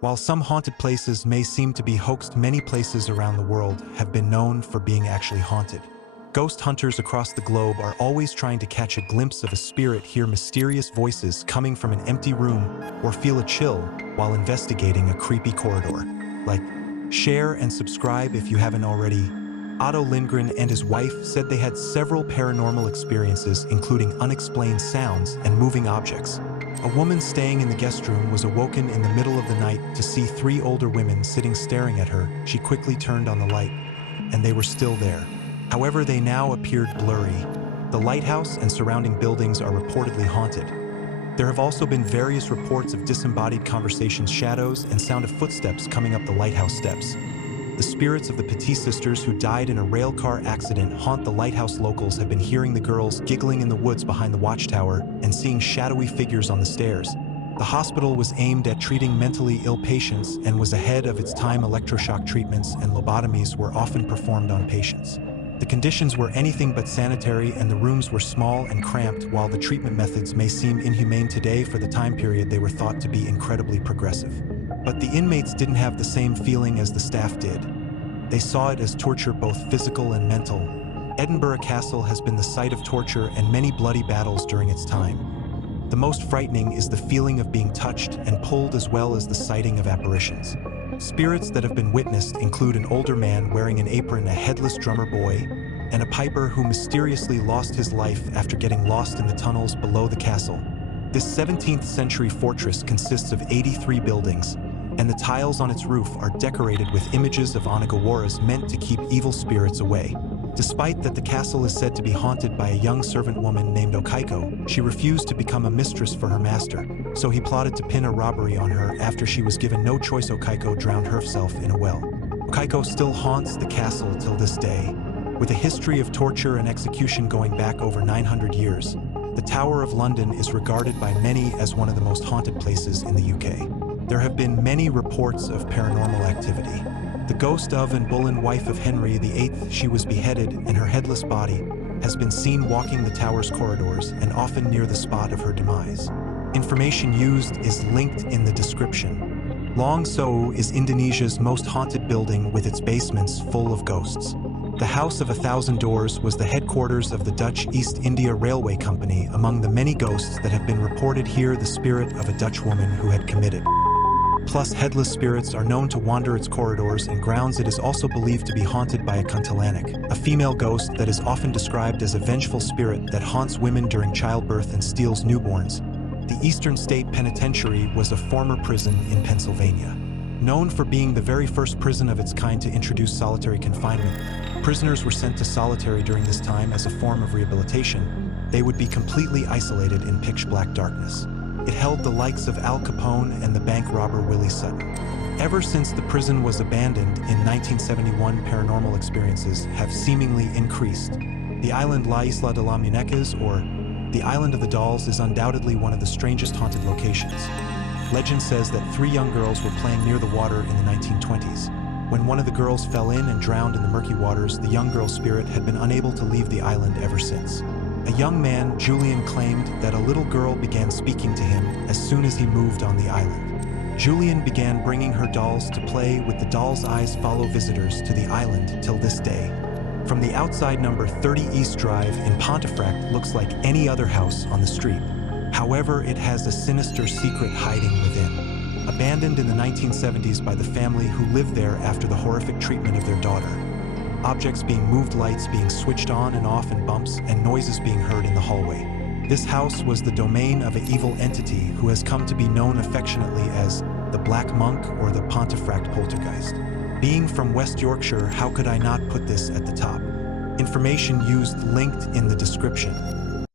While some haunted places may seem to be hoaxed, many places around the world have been known for being actually haunted. Ghost hunters across the globe are always trying to catch a glimpse of a spirit, hear mysterious voices coming from an empty room, or feel a chill while investigating a creepy corridor. Like, share and subscribe if you haven't already. Otto Lindgren and his wife said they had several paranormal experiences, including unexplained sounds and moving objects. A woman staying in the guest room was awoken in the middle of the night to see three older women sitting staring at her. She quickly turned on the light, and they were still there. However, they now appeared blurry. The lighthouse and surrounding buildings are reportedly haunted. There have also been various reports of disembodied conversations, shadows, and sound of footsteps coming up the lighthouse steps. The spirits of the Petit sisters who died in a railcar accident haunt the lighthouse. Locals have been hearing the girls giggling in the woods behind the watchtower and seeing shadowy figures on the stairs. The hospital was aimed at treating mentally ill patients and was ahead of its time. Electroshock treatments and lobotomies were often performed on patients. The conditions were anything but sanitary, and the rooms were small and cramped. While the treatment methods may seem inhumane today, for the time period they were thought to be incredibly progressive. But the inmates didn't have the same feeling as the staff did. They saw it as torture, both physical and mental. Edinburgh Castle has been the site of torture and many bloody battles during its time. The most frightening is the feeling of being touched and pulled, as well as the sighting of apparitions. Spirits that have been witnessed include an older man wearing an apron, a headless drummer boy, and a piper who mysteriously lost his life after getting lost in the tunnels below the castle. This 17th century fortress consists of 83 buildings, and the tiles on its roof are decorated with images of onagawaras meant to keep evil spirits away. Despite that the castle is said to be haunted by a young servant woman named Okaiko, she refused to become a mistress for her master, so he plotted to pin a robbery on her. After she was given no choice, Okaiko drowned herself in a well. Okaiko still haunts the castle till this day. With a history of torture and execution going back over 900 years, the Tower of London is regarded by many as one of the most haunted places in the UK. There have been many reports of paranormal activity. The ghost of Anne Boleyn, wife of Henry VIII, she was beheaded, and her headless body has been seen walking the tower's corridors and often near the spot of her demise. Information used is linked in the description. Long Sewu is Indonesia's most haunted building, with its basements full of ghosts. The House of 1,000 Doors was the headquarters of the Dutch East India Railway Company. Among the many ghosts that have been reported here, the spirit of a Dutch woman who had committed. Plus, headless spirits are known to wander its corridors and grounds. It is also believed to be haunted by a kuntilanak, a female ghost that is often described as a vengeful spirit that haunts women during childbirth and steals newborns. The Eastern State Penitentiary was a former prison in Pennsylvania. Known for being the very first prison of its kind to introduce solitary confinement, prisoners were sent to solitary during this time as a form of rehabilitation. They would be completely isolated in pitch-black darkness. It held the likes of Al Capone and the bank robber Willie Sutton. Ever since the prison was abandoned in 1971, paranormal experiences have seemingly increased. The island La Isla de las Muñecas, or the Island of the Dolls, is undoubtedly one of the strangest haunted locations. Legend says that three young girls were playing near the water in the 1920s. When one of the girls fell in and drowned in the murky waters, the young girl's spirit had been unable to leave the island ever since. A young man, Julian, claimed that a little girl began speaking to him as soon as he moved on the island. Julian began bringing her dolls to play with. The dolls' eyes follow visitors to the island till this day. From the outside, number 30 East Drive in Pontefract looks like any other house on the street. However, it has a sinister secret hiding within. Abandoned in the 1970s by the family who lived there after the horrific treatment of their daughter. Objects being moved, lights being switched on and off in bumps, and noises being heard in the hallway. This house was the domain of an evil entity who has come to be known affectionately as the Black Monk or the Pontefract Poltergeist. Being from West Yorkshire, how could I not put this at the top? Information used linked in the description.